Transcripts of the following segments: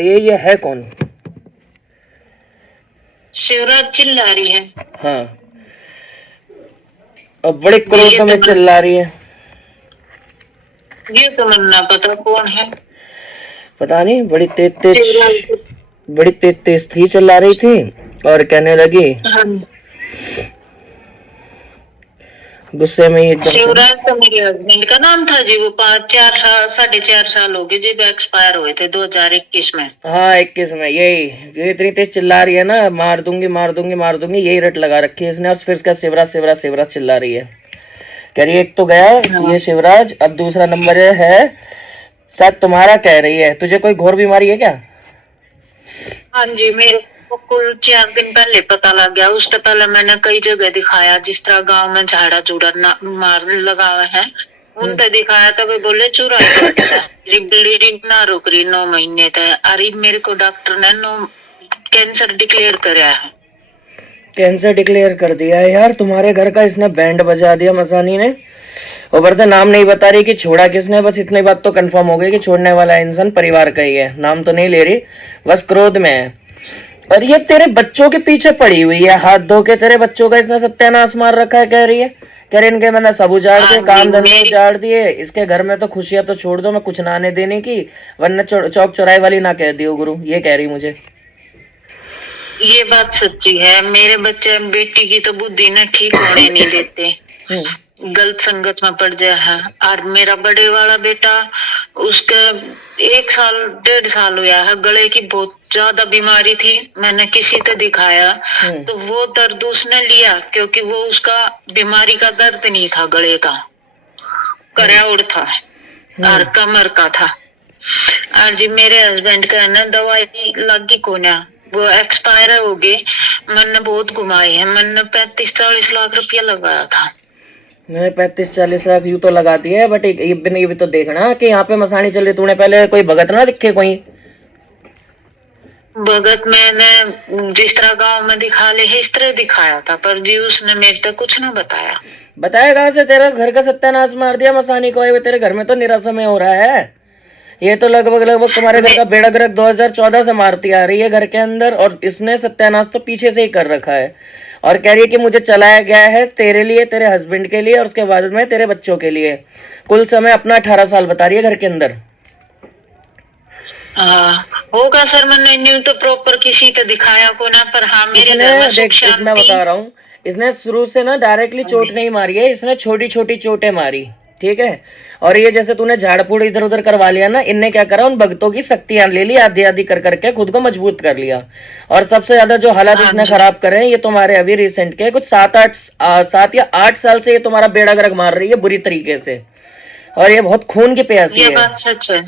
ये है कौन? शिवराज चिल्ला रही है। हाँ, अब बड़े क्रोध में चिल्ला रही है। ये तो मन ना पता कौन है। पता नहीं, बड़ी शिवराज। तेज थी, चिल्ला रही थी और कहने लगी हाँ। गुस्से में ही एकदम से। शिवराज तो मेरे हस्बैंड का नाम था जी। वो 4.5 साल हो गए जब एक्सपायर हुए थे 2021 में। हाँ 21 में। यही ये इतनी तेज चिल्ला रही है ना, मार दूंगी मार दूंगी मार दूंगी, यही रट लगा रखी है इसने। और फिर इसका शिवराज शिवराज शिवराज चिल्ला रही है। कह रही है एक तो गया हाँ। ये शिवराज, अब दूसरा नंबर है शायद तुम्हारा। कह रही है तुझे कोई घोर बीमारी है क्या? हाँ जी, मेरे को कुल 4 दिन पहले पता लग गया। उससे पहले मैंने कई जगह दिखाया, जिस तरह गांव में झाड़ा झूड़ा मार लगा हुआ है उन पे दिखाया। तो वे बोले चुराई पड़ता है, ब्लीडिंग ना रुक रही 9 महीने तक। अरे मेरे को डॉक्टर ने कैंसर डिक्लेयर कराया है। कैंसर डिक्लेयर कर दिया है यार तुम्हारे घर का। इसने बैंड बजा दिया मसानी ने। ऊपर से नाम नहीं बता रही कि छोड़ा किसने। बस इतनी बात तो कंफर्म हो गई कि छोड़ने वाला इंसान परिवार का ही है। नाम तो नहीं ले रही, बस क्रोध में है। और ये तेरे बच्चों के पीछे पड़ी हुई है, हाथ धो के तेरे बच्चों का इसने सत्यानाश मार रखा है। कह रही है कह रही इनके मैंने सब उजाड़ दिए, काम धंधे उजाड़ दिए। इसके घर में तो खुशियां तो छोड़ दो, मैं कुछ ना आने देने की, वरना चौक चौराहे वाली ना कह दियो गुरु। ये कह रही मुझे। ये बात सच्ची है। मेरे बच्चे बेटी की तो बुद्धि ने ठीक होने नहीं देते, गलत संगत में पड़ जाए है। और मेरा बड़े वाला बेटा, उसका 1 साल 1.5 साल हुआ है। गले की बहुत ज्यादा बीमारी थी, मैंने किसी को दिखाया तो वो दर्द उसने लिया, क्योंकि वो उसका बीमारी का दर्द नहीं था, गले का कराउड़ था और कमर का था। और जी मेरे हस्बैंड का है ना, दवाई लगी को ना, वो एक्सपायर हो गए। मैंने बहुत घुमाई है, मैंने 35-40 लाख रुपया लगाया था। मैंने 35-40 लाख यूं तो लगा दिए, बट ये भी तो देखना कि यहाँ पे मसानी चल रही। तूने पहले कोई भगत ना दिखे कोई? भगत मैंने जिस तरह गांव में दिखा ले इस तरह दिखाया था, पर जी उसने मेरे तक कुछ ना बताया। बताया कहाँ से? तेरा घर का सत्यानाश मार दिया मसानी को। ये तेरे घर में तो निराशा हो रहा है। ये तो लगभग लगभग तुम्हारे घर का बेड़ा गर्क 2014 से मारती आ रही है घर के अंदर, और इसने सत्यानाश तो पीछे से ही कर रखा है। और कह रही है कि मुझे चलाया गया है तेरे लिए, तेरे हस्बैंड के लिए, और उसके बाद में तेरे बच्चों के लिए। कुल समय अपना 18 साल बता रही है घर के अंदर। होगा सर, मैंने न्यू तो प्रॉपर किसी को दिखाया को ना, पर हाँ मेरे घर में सुख शांति। मैं बता रहा हूँ, इसने शुरू से ना डायरेक्टली चोट नहीं मारी है, इसने छोटी छोटी चोटें मारी, ठीक है। और ये जैसे तूने झाड़ फूड़ इधर उधर करवा लिया ना, इनने क्या करा, उन भक्तों की शक्तियां ले ली, आधी आधी कर करके खुद को मजबूत कर लिया। और सबसे ज्यादा जो हालात इसने खराब करे ये तुम्हारे अभी रिसेंट के कुछ 7 या 8 साल से ये तुम्हारा बेड़ा गर्क मार रही है बुरी तरीके से। और ये बहुत खून की प्यासी है। ये बात सच है।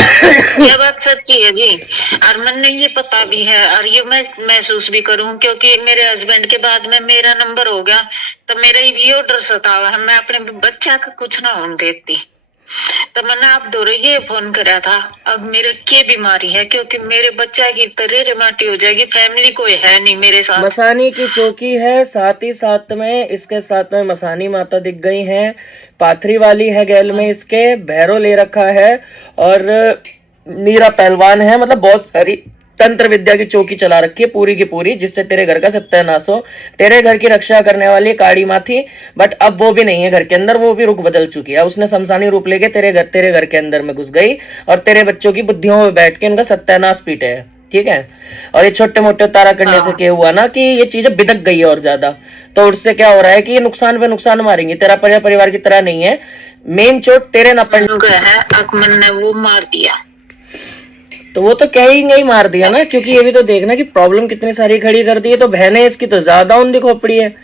यह बात सच्ची है जी। और मैंने ये पता भी है, और ये मैं महसूस भी करूं, क्योंकि मेरे हस्बैंड के बाद में मेरा नंबर हो गया, तो मेरा ये डर सतावा है, मैं अपने बच्चा का कुछ ना होने देती। तो मैंने आप दोनों ये फोन करा था। अब मेरे क्या बीमारी है, क्योंकि मेरे बच्चा की तरह माटी हो जाएगी, फैमिली कोई है नहीं मेरे साथ। मसानी की चौकी है, साथ ही साथ में इसके साथ में मसानी माता दिख गई हैं, पाथरी वाली है गैल में इसके, भैरो ले रखा है, और मीरा पहलवान है। मतलब बहुत सारी तंत्र विद्या की चौकी चला रखी है पूरी की पूरी, जिससे तेरे घर का सत्यानाश हो। तेरे घर की रक्षा करने वाली काड़ी माँ थी, बट अब वो भी नहीं है घर के अंदर, वो भी रुख बदल चुकी है। उसने शमशानी रूप लेके तेरे घर के अंदर में घुस गई और तेरे बच्चों की बुद्धियों में बैठ के इनका सत्यानाश पीटे है, ठीक है। और ये छोटे मोटे तारा करने से क्या हुआ ना कि ये चीजें बिदक गई है और ज्यादा, तो उससे क्या हो रहा है कि ये नुकसान पे नुकसान मारेंगे। तेरा परिवार की तरह नहीं है, मेन चोट तेरे न पड़ने है। अकमन ने वो मार दिया, तो वो तो कह ही नहीं मार दिया ना, क्योंकि ये भी तो देखना कि प्रॉब्लम कितनी सारी खड़ी कर दी है। तो बहनें इसकी तो ज्यादा उन्दी खोपड़ी है,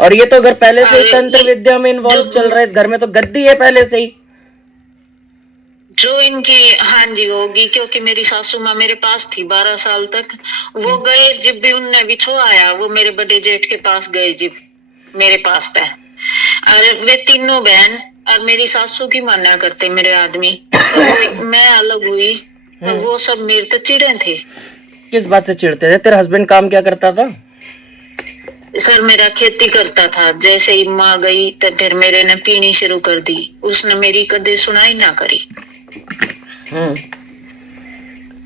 और ये तो घर पहले से ही तंत्र विद्या में इन्वॉल्व चल रहा है। इस घर में तो गद्दी है पहले से ही जो इनकी। हाँ जी होगी, क्योंकि मेरी सासू माँ मेरे पास थी 12 साल तक। वो गए जब भी उनने भी आया, वो मेरे बड़े जेठ के पास गए जब मेरे पास था। अरे वे तीनों बहन और मेरी सासू की माना करते मेरे आदमी। तो मैं अलग हुई तो वो सब मेरे तो चिड़े थे। किस बात से चिढ़ते थे? तेरा हस्बैंड काम क्या करता था? सर मेरा खेती करता था। जैसे ही माँ गई तो फिर मेरे ने पीनी शुरू कर दी, उसने मेरी कदे सुनाई ना करी।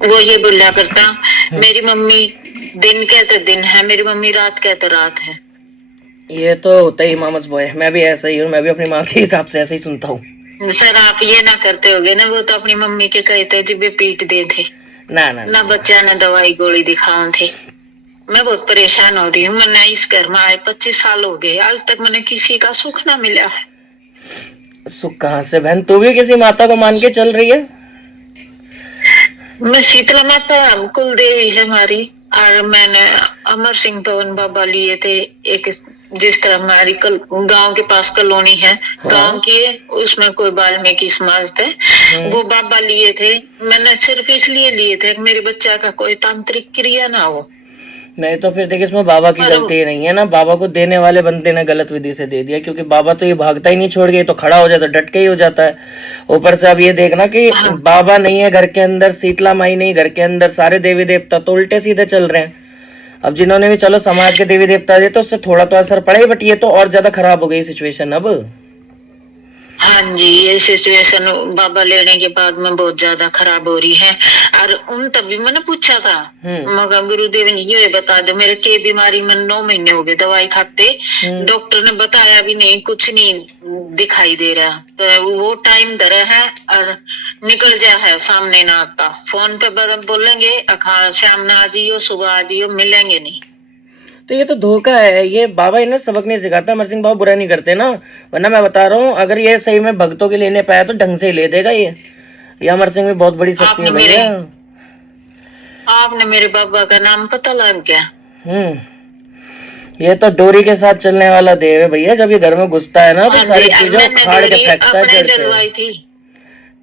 वो ये बोला करता, मेरी मम्मी दिन कहते दिन है, मेरी मम्मी रात कहते रात है। ये तो होता ही मामस बॉय, मैं भी ऐसा ही हूँ, मैं भी अपनी माँ के हिसाब से ऐसे ही सुनता हूँ। सर आप ये ना करते होगे ना, वो तो अपनी मम्मी के कहते जिबे पीट दे थे, ना बच्चा ना दवाई गोली दिखाओ थे। मैं बहुत परेशान हो रही हूँ, मैंने इस घर में आए 25 साल हो गए, आज तक मैंने किसी का सुख ना मिला है। सुख कहाँ से बहन, तू भी किसी माता को मान के चल रही है? मैं शीतला माता कुल देवी है हमारी, और मैंने अमर सिंह पवन बाबा लिए थे। एक जिस तरह हमारी गांव के पास कॉलोनी है, हाँ। गांव की है, उसमें कोई वाल्मीकि समाज थे, वो बाबा लिए थे। मैंने सिर्फ इसलिए लिए थे कि मेरे बच्चा का कोई तांत्रिक क्रिया ना हो। नहीं तो फिर देखिए, इसमें बाबा की गलती ही नहीं है ना, बाबा को देने वाले बंदे ने गलत विधि से दे दिया, क्योंकि बाबा तो ये भागता ही नहीं छोड़ गया, तो खड़ा हो जाता, डट के ही हो जाता है। ऊपर से अब ये देखना कि बाबा नहीं है घर के अंदर, शीतला माई नहीं घर के अंदर, सारे देवी देवता तो उल्टे सीधे चल रहे हैं। अब जिन्होंने भी चलो समाज के देवी देवता दिए तो उससे थोड़ा तो असर पड़े, बट ये तो और ज्यादा खराब हो गई सिचुएशन अब। हाँ जी, ये सिचुएशन बाबा लेने के बाद में बहुत ज्यादा खराब हो रही है। और उन तभी मैंने पूछा था, मगर गुरुदेव ने ये बता दो, मेरे के बीमारी में 9 महीने हो गए दवाई खाते, डॉक्टर ने बताया भी नहीं, कुछ नहीं दिखाई दे रहा। तो वो टाइम धरा है और निकल जा है, सामने ना आता। फोन पे बोलेंगे शाम ना आ जाइयो, सुबह आ जाइयो, मिलेंगे नहीं। तो ये तो धोखा है, ये बाबा इन्हें सबक नहीं सिखाता। अमर सिंह बाबा बुरा नहीं करते ना, वरना मैं बता रहा हूँ, अगर ये सही में भक्तों के लेने पाया तो ढंग से ही ले देगा ये अमर सिंह में बहुत बड़ी शक्ति है भैया। आपने मेरे बाबा का नाम पता लग गया। ये तो डोरी के साथ चलने वाला देव है भैया, जब ये घर में घुसता है ना तो सारी चीजें फाड़ के फेंकता है।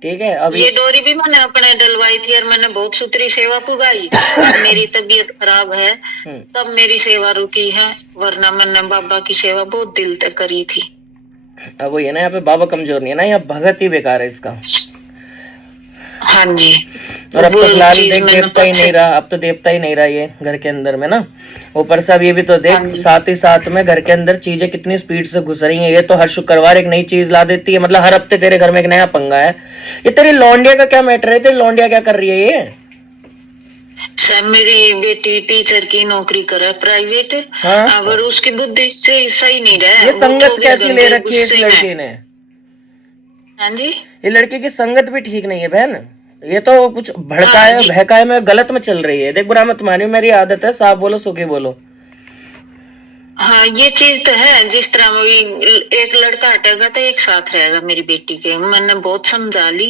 ठीक है, अब ये डोरी भी मैंने अपने डलवाई थी और मैंने बहुत सुथरी सेवा पुगाई। और मेरी तबीयत खराब है तब मेरी सेवा रुकी है, वरना मैंने बाबा की सेवा बहुत दिल तक करी थी। अब वो ये ना, यहाँ पे बाबा कमजोर नहीं है ना, यहाँ भगत ही बेकार है इसका। हाँ जी। और अब तो फिलहाल देवता ही नहीं रहा, अब तो देवता ही नहीं रहा ये घर के अंदर में ना। ऊपर से अब ये भी तो देख, साथ ही साथ में घर के अंदर चीजें कितनी स्पीड से घुस रही हैं। ये तो हर शुक्रवार एक नई चीज ला देती है, मतलब हर हफ्ते तेरे घर में एक नया पंगा है। ये तेरी लौंडिया का क्या मैटर है? तेरी लौंडिया क्या कर रही है ये? सर मेरी बेटी टीचर की नौकरी करे प्राइवेट, और उसकी बुद्धि से सही नहीं रहा। ये संगत कैसी ले रखी है इस लड़की ने? हाँ जी, ये लड़की की संगत भी ठीक नहीं है बहन, ये तो कुछ भड़काए बहकाए में गलत में चल रही है। देख बुरा मत मानियो, मेरी आदत है, साफ बोलो सुखी बोलो। हाँ ये चीज तो है, जिस तरह एक लड़का हटेगा तो एक साथ रहेगा मेरी बेटी के। मैंने बहुत समझा ली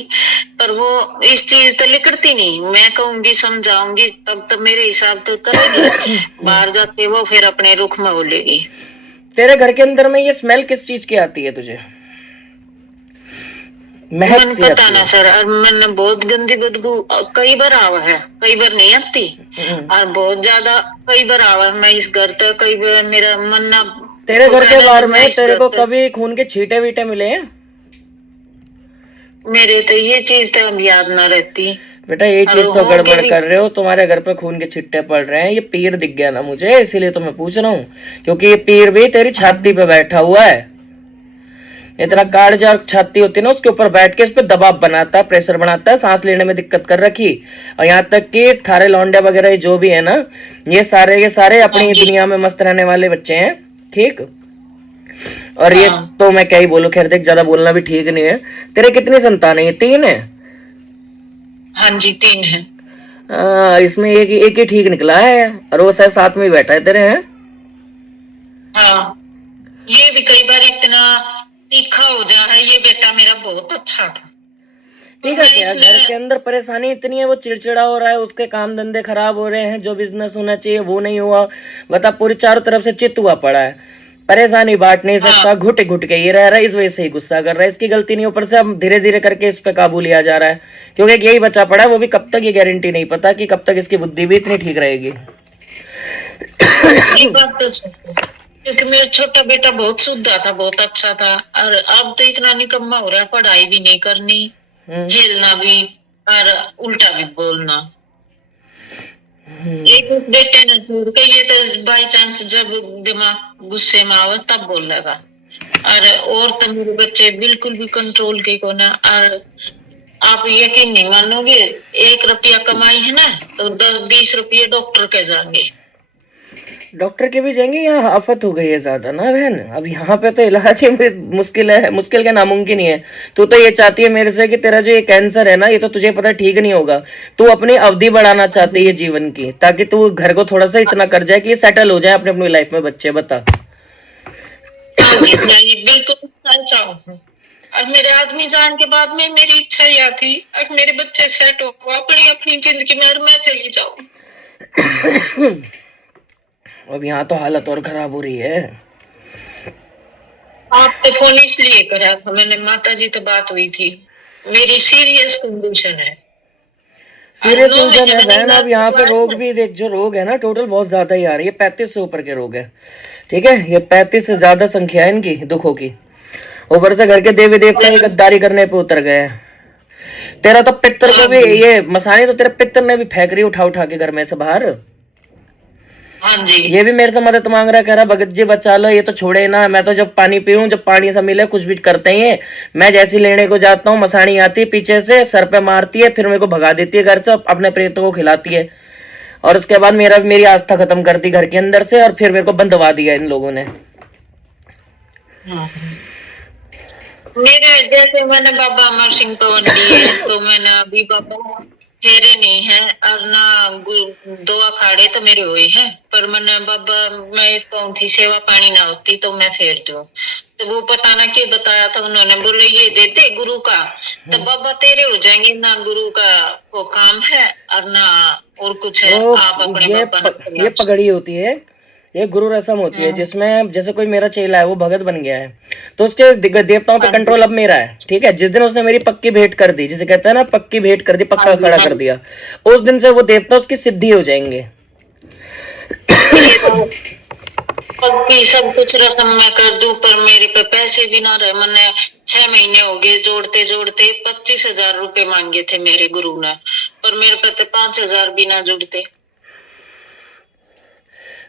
पर वो इस चीज तो लिखती नहीं। मैं कहूंगी समझाऊंगी तब तो मेरे हिसाब तो करेगी, बाहर जाके वो फिर अपने रुख में बोलेगी। तेरे घर के अंदर में ये स्मेल किस चीज की आती है तुझे? मन पता ना सर, और मैंने बहुत गंदी बदबू कई बार आवा है, कई बार नहीं आती, और बहुत ज्यादा कई बार आवा। मैं इस घर तक कई बार मेरा मन ना। तेरे घर के बाहर में तेरे को कभी खून के छींटे वीटे मिले हैं? मेरे तो ये चीज तो अब याद ना रहती। बेटा ये चीज तो गड़बड़ कर रहे हो, तुम्हारे घर पे खून के छिट्टे पड़ रहे हैं। ये पीर दिख गया ना मुझे, इसीलिए तो मैं पूछ रहा हूँ, क्योंकि ये पीर भी तेरी छाती पे बैठा हुआ है। इतना काड़जा छाती होती है ना, उसके ऊपर बैठ के इस पे दबाव बनाता है, प्रेशर बनाता है, सांस लेने में दिक्कत कर रखी। और यहाँ तक कि थारे लौंडे वगैरह जो भी है ना, ये सारे अपनी दुनिया में मस्त रहने वाले बच्चे हैं, ठीक। और ये तो मैं क्या ही बोलूं, खैर देख ज्यादा बोलना भी ठीक नहीं है। तेरे कितनी संतान है? 3 है? हाँ जी 3 है। इसमें एक ही ठीक निकला है, और वो शायद साथ में बैठा है तेरे, हैं? हाँ, ये भी कई बार इतना तीखा हो जा है। ये बेटा मेरा बहुत अच्छा था। ठीक है, क्या घर के अंदर परेशानी इतनी है, वो चिड़चिड़ा हो रहा है, उसके काम धंधे खराब हो रहे हैं, जो बिजनेस होना चाहिए वो नहीं हुआ, बता पूरी चारों तरफ से चित हुआ पड़ा है, परेशानी बांट नहीं सकता, घुट घुट के ये रह रहा है, इस वजह से ही गुस्सा कर रहा है। इसकी गलती नहीं, ऊपर से अब धीरे धीरे करके इस पे काबू लिया जा रहा है, क्योंकि यही बच्चा पड़ा है, वो भी कब तक ये गारंटी नहीं पता कि कब तक इसकी बुद्धि भी इतनी ठीक रहेगी। क्योंकि मेरा छोटा बेटा बहुत शुद्ध था, बहुत अच्छा था, और अब तो इतना निकम्मा हो रहा है, पढ़ाई भी नहीं करनी, खेलना भी और उल्टा भी बोलना। एक उस बेटे ने छोड़ के, ये तो बाई चांस जब दिमाग गुस्से में आवे तब बोलेगा, और तो मेरे बच्चे बिल्कुल भी कंट्रोल के को ना। और आप यकीन नहीं मानोगे, 1 रुपया कमाई है ना तो 10-20 रुपये डॉक्टर के जाएंगे। डॉक्टर के भी जाएंगे, यहाँ आफत हो गई है ज्यादा ना बहन। अब यहाँ पे तो इलाज ही मुश्किल है, मुश्किल क्या नामुमकिन ही है। तू तो ये चाहती है मेरे से कि तेरा जो ये कैंसर है ना, ये तो तुझे पता है ठीक नहीं होगा। तू अपनी अवधि बढ़ाना चाहती है जीवन की, ताकि तू घर को थोड़ा सा इतना कर जाए कि ये सेटल हो जाए अपने अपनी लाइफ में। बच्चे बता। हाँ जी, मैं ये बिल्कुल सच्चा हूँ। और मेरे आदमी जान के बाद में मेरी इच्छा यह थी अब मेरे बच्चे सेट हो अपनी अपनी जिंदगी में और मैं चली जाऊं। अब यहाँ तो हालत और खराब हो रही है। आपने फोन इसलिए करा था, मैंने माता जी से बात हुई थी, मेरी सीरियस कंडीशन है। सीरियस कंडीशन है बहन। अब यहाँ पे रोग भी देख, जो रोग है ना टोटल बहुत ज्यादा ही आ रही है। 35 से ऊपर के रोग है, ठीक है। ये 35 से ज्यादा संख्या है इनकी दुखों की। ऊपर से घर के देवी देवता ही गद्दारी करने पे उतर गए हैं। तेरा तो पितर को भी ये मसानी तो तेरे पितर ने भी फेंक रही उठा उठा के घर में से बाहर। हाँ जी। ये भी मेरे से मदद मांग रहा, कह रहा भगत जी बचा लो, ये तो छोड़े ना। मैं तो जब पानी पीऊं, जब पानी से मिले कुछ भी करते ही है। मैं जैसी लेने को जाता हूँ, मसानी आती है पीछे से, सर पे मारती है, फिर मेरे को भगा देती है घर से, अपने प्रेतों को खिलाती है। और उसके बाद मेरी आस्था खत्म कर दी घर के अंदर से, और फिर मेरे को बंधवा दिया इन लोगों ने। मेरे जैसे मैंने बाबा अमर सिंह पवन लिए तो मैंने अभी बाबा फेरे नहीं है और ना 2 अखाड़े तो मेरे हुए हैं, पर मैंने बाबा मैं तो थी सेवा पानी ना होती तो मैं फेर दूं। तो वो पता ना क्या बताया था उन्होंने, बोले ये देते गुरु का तो बाबा तेरे हो जाएंगे, ना गुरु का वो काम है और ना और कुछ है। आप अपने बाबा ये पगड़ी होती है, ये गुरु रस्म होती है, जिसमें जैसे कोई मेरा चेला है वो भगत बन गया है, तो उसके देवताओं पे कंट्रोल अब मेरा है, ठीक है। जिस दिन उसने मेरी पक्की भेंट कर दी, जिसे कहते हैं ना पक्की भेंट कर दी, पक्का खड़ा कर दिया, उस दिन से वो देवता उसकी सिद्धि हो जाएंगे। पक्की सब कुछ रस्म मैं कर दूं, पर मेरे पे पैसे भी ना रहे। मैंने 6 महीने हो गए जोड़ते जोड़ते 25,000 रुपए मांगे थे मेरे गुरु ने, पर मेरे पे तो 5,000 भी ना जुड़ते।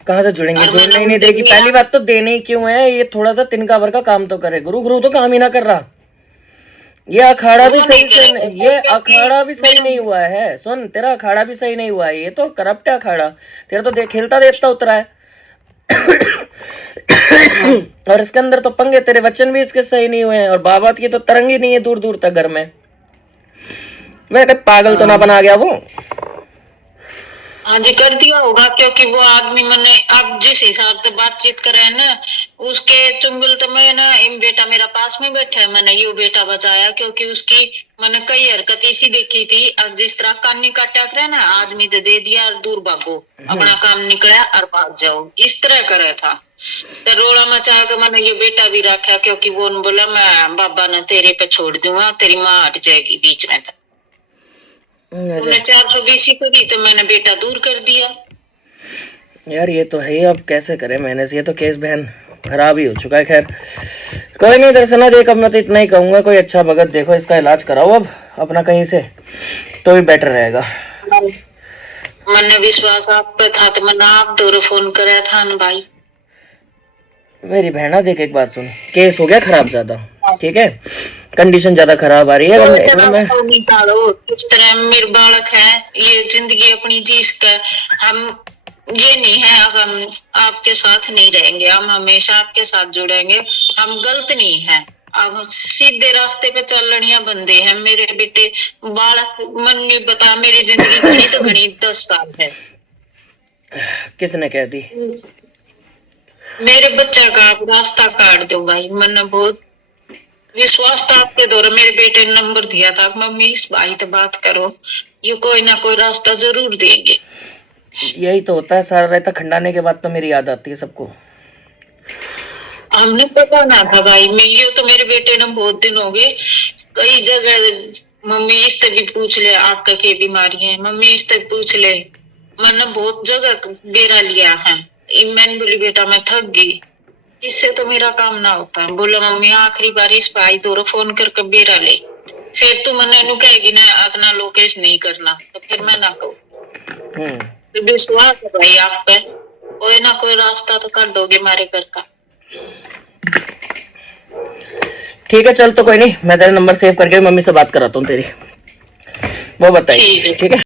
कहाँ से जुड़ेंगे, जुड़ने ही नहीं देगी। पहली बात तो देने ही क्यों है, ये थोड़ा सा तिनका भर का काम तो करे। गुरु गुरु तो काम ही ना कर रहा। ये अखाड़ा भी सही से ये अखाड़ा भी सही नहीं हुआ है। सुन, तेरा अखाड़ा भी सही नहीं हुआ है, ये तो करप्ट है अखाड़ा। तेरा तो खेलता देखता उतरा है। और इसके अंदर तो पंगे, तेरे वचन भी इसके सही नहीं हुए हैं, और बाबा की तो तरंग ही नहीं है दूर दूर तक घर में। मैं पागल तो ना बना गया वो। हाँ जी, कर दिया होगा, क्योंकि वो आदमी मैंने अब जिस हिसाब से बातचीत करे है ना, उसके चुंगल तो मैं ना बेटा मेरा पास में बैठा है, मैंने ये बेटा बचाया, क्योंकि उसकी मैंने कई हरकत इसी देखी थी। अब जिस तरह कानी काटा करे ना, आदमी तो दे दिया और दूर भागो, अपना काम निकला और भाग जाओ, इस तरह करे था। तो रोड़ा मचा के मैंने ये बेटा भी रखा, क्योंकि वो बोला मैं बाबा ने तेरे पे छोड़ दूंगा, तेरी माँ हट जाएगी बीच में। उन्हें 420 करी तो मैंने बेटा दूर कर दिया। यार ये तो है ही, अब कैसे करें मैनेज, ये तो केस बहन खराब ही हो चुका है। खैर कोई नहीं दर्शना, देख अब मैं तो इतना ही कहूंगा, कोई अच्छा भगत देखो, इसका इलाज कराओ अब अपना कहीं से, तो भी बेटर रहेगा। मैंने विश्वास आप पे था तो मैंने आप दो फोन कराया था ना भाई। मेरी बहना देख एक बात सुन, केस हो गया खराब ज्यादा, ठीक है, कंडीशन ज्यादा खराब आ रही है। तो निकालो, किस तरह मेरे बालक है, ये जिंदगी अपनी जी का, हम ये नहीं है अब हम आपके साथ नहीं रहेंगे, हम हमेशा आपके साथ जुड़ेंगे, हम गलत नहीं है, अब सीधे रास्ते पे चलनिया बंदे हैं। मेरे बेटे बालक मन नहीं बता, मेरी जिंदगी घनी तो घनी 10 साल है। किसने कह दी? मेरे बच्चा का आप रास्ता काट दो भाई, मैंने बहुत विश्वास था आपके द्वारा, मेरे बेटे ने नंबर दिया था, मम्मी इस भाई से बात करो, ये कोई ना कोई रास्ता जरूर देंगे। यही तो होता है, सारा रहता खंडाने के बाद तो मेरी याद आती है सबको। हमने पता ना था भाई, मैं ये तो मेरे बेटे ने बहुत दिन हो गए कई जगह मम्मी इससे भी पूछ ले आपका क्या बीमारी है, मम्मी इससे पूछ ले, मैंने बहुत जगह बेरा लिया है। मैंने बोली बेटा मैं थक गई, इससे तो मेरा काम ना होता। बोला मम्मी आखिरी बार इस भाई दो फोन करके बेरा ले, फिर तू मैंने कहेगी ना अपना लोकेश नहीं करना, तो फिर मैं ना कहूँ। तो विश्वास है भाई आप पे, कोई ना कोई रास्ता तो कर दोगे हमारे घर का। ठीक है चल, तो कोई नहीं, मैं तेरा नंबर सेव करके मम्मी से बात कराता हूँ तेरी। वो बताइए, ठीक है। ठीक है।